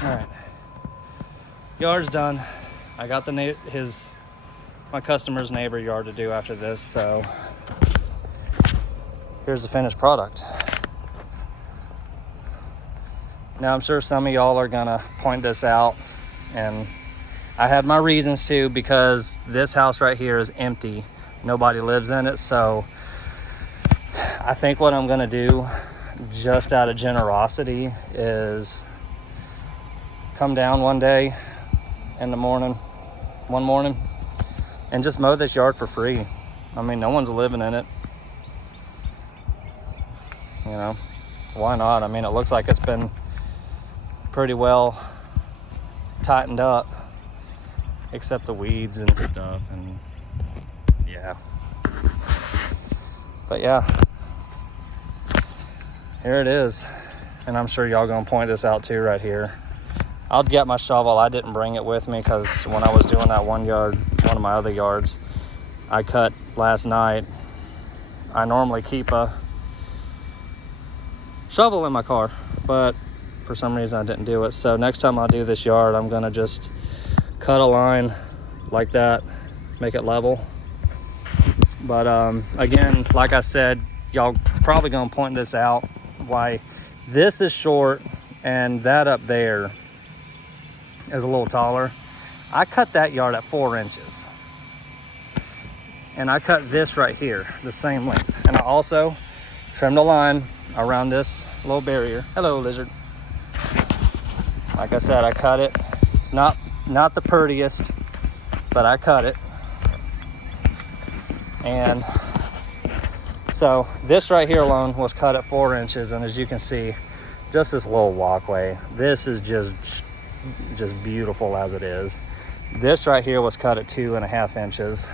All right, yard's done. I got my customer's neighbor yard to do after this, so here's the finished product. Now I'm sure some of y'all are gonna point this out, and I had my reasons to, because this house right here is empty. Nobody lives in it, so I think what I'm gonna do, just out of generosity, is come down one day in the morning, one morning, and just mow this yard for free. I mean, no one's living in it. You know, why not? I mean, it looks like it's been pretty well tightened up, except the weeds and stuff, and yeah. But yeah, here it is. And I'm sure y'all gonna point this out too right here. I'll get my shovel. I didn't bring it with me because when I was doing that one of my other yards I cut last night, I normally keep a shovel in my car, but for some reason I didn't do it. So next time I do this yard, I'm gonna just cut a line like that, make it level. But again, like I said, y'all probably gonna point this out, why this is short and that up there is a little taller. I cut that yard at 4 inches, and I cut this right here the same length, and I also trimmed a line around this little barrier. Hello, lizard. Like I said, I cut it. Not the prettiest, but I cut it. And so this right here alone was cut at 4 inches, and as you can see, just this little walkway, this is just beautiful as it is. This right here was cut at 2.5 inches.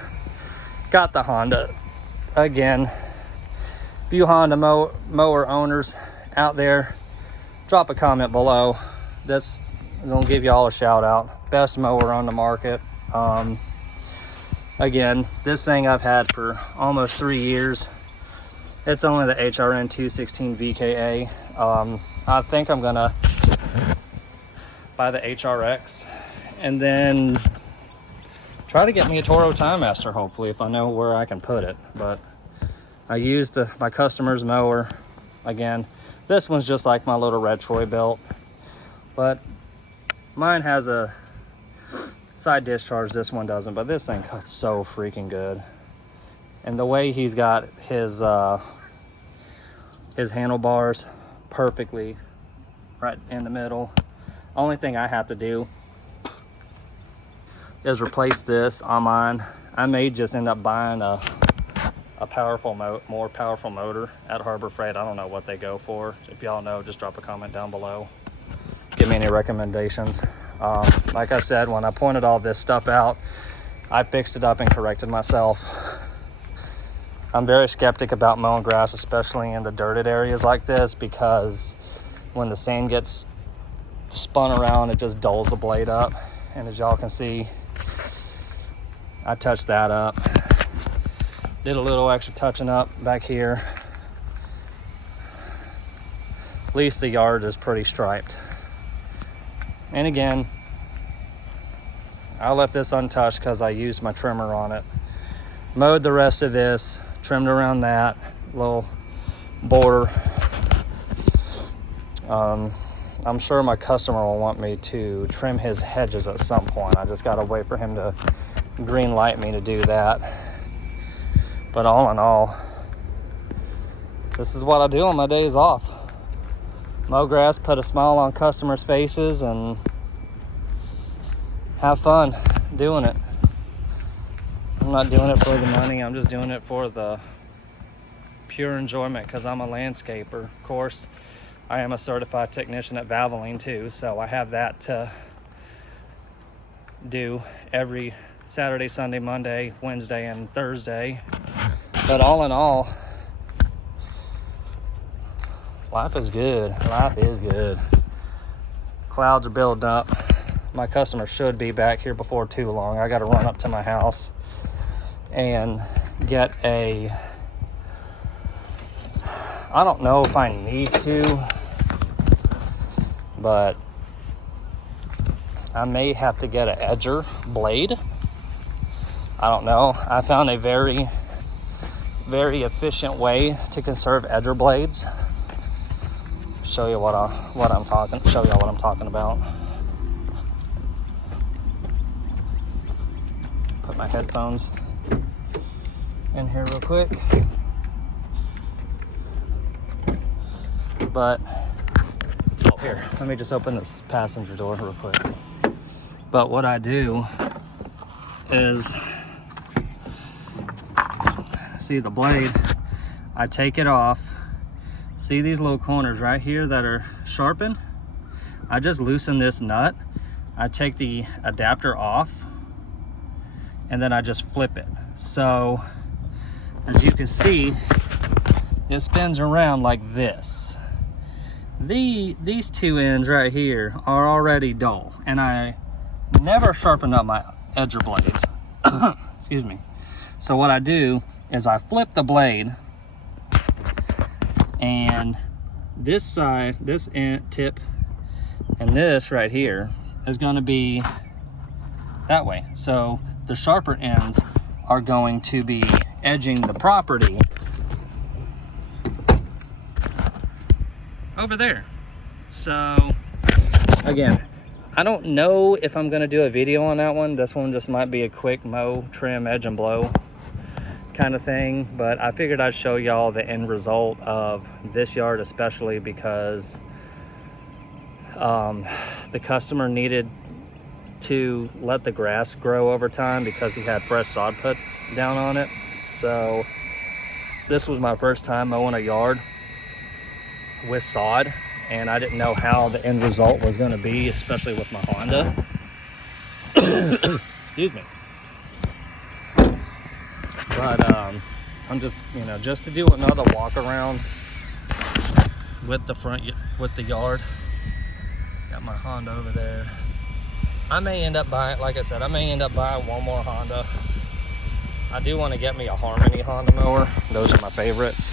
Got the Honda. Again, if you Honda mower owners out there, drop a comment below. That's gonna give y'all a shout out. Best mower on the market. Again, this thing I've had for almost 3 years. It's only the HRN 216 VKA. I think I'm gonna buy the HRX and then try to get me a Toro Time Master, hopefully, if I know where I can put it. But I used my customer's mower. Again, this one's just like my little Red Troy belt, but mine has a side discharge, this one doesn't, but this thing cuts so freaking good. And the way he's got his handlebars perfectly right in the middle. Only thing I have to do is replace this on mine. I may just end up buying a more powerful motor at Harbor Freight. I don't know what they go for. If y'all know, just drop a comment down below. Give me any recommendations. Like I said, when I pointed all this stuff out, I fixed it up and corrected myself. I'm very skeptic about mowing grass, especially in the dirted areas like this, because when the sand gets spun around, it just dulls the blade up. And as y'all can see, I touched that up. Did a little extra touching up back here. At least the yard is pretty striped. And again, I left this untouched because I used my trimmer on it. Mowed the rest of this, trimmed around that little border. I'm sure my customer will want me to trim his hedges at some point. I just gotta wait for him to green light me to do that. But all in all, this is what I do on my days off. Mow grass, put a smile on customers' faces, and have fun doing it. I'm not doing it for the money, I'm just doing it for the pure enjoyment, because I'm a landscaper. Of course, I am a certified technician at Valvoline too, so I have that to do every Saturday, Sunday, Monday, Wednesday, and Thursday. But all in all, life is good. Life is good. Clouds are building up. My customer should be back here before too long. I got to run up to my house and get I don't know if I need to, but I may have to get an edger blade. I don't know. I found a very, very efficient way to conserve edger blades. Show you what I'm talking about. Put my headphones in here real quick. But oh, here, let me just open this passenger door real quick. But what I do is, see the blade, I take it off. See these little corners right here that are sharpened? I just loosen this nut. I take the adapter off and then I just flip it. So as you can see, it spins around like this. These two ends right here are already dull, and I never sharpen up my edger blades. Excuse me. So what I do is I flip the blade, and this side, this end tip, and this right here is going to be that way. So the sharper ends are going to be edging the property over there. So again, I don't know if I'm going to do a video on that one. This one just might be a quick mow, trim, edge and blow kind of thing, but I figured I'd show y'all the end result of this yard, especially because the customer needed to let the grass grow over time because he had fresh sod put down on it. So this was my first time mowing a yard with sod, and I didn't know how the end result was going to be, especially with my Honda. Excuse me. But I'm just, you know, just to do another walk around with the yard. Got my Honda over there. I may end up buying, like I said, I may end up buying one more Honda. I do want to get me a Harmony Honda mower. Those are my favorites,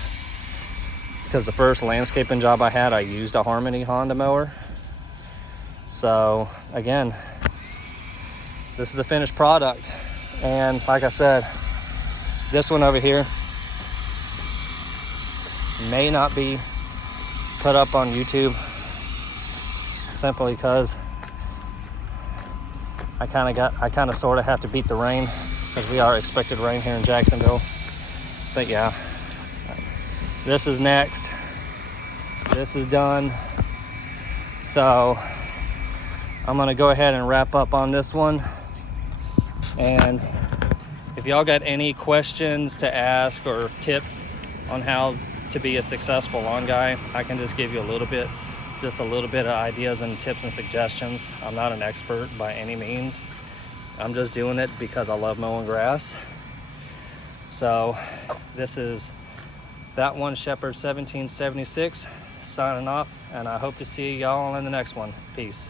because the first landscaping job I had, I used a Harmony Honda mower. So again, this is the finished product. And like I said, this one over here may not be put up on YouTube, simply because I kind of sort of have to beat the rain, because we are expected rain here in Jacksonville. But yeah, this is next. This is done. So I'm gonna go ahead and wrap up on this one. And if y'all got any questions to ask or tips on how to be a successful lawn guy, I can just give you just a little bit of ideas and tips and suggestions. I'm not an expert by any means. I'm just doing it because I love mowing grass. So this is That One Shepherd 1776 signing off, and I hope to see y'all in the next one. Peace.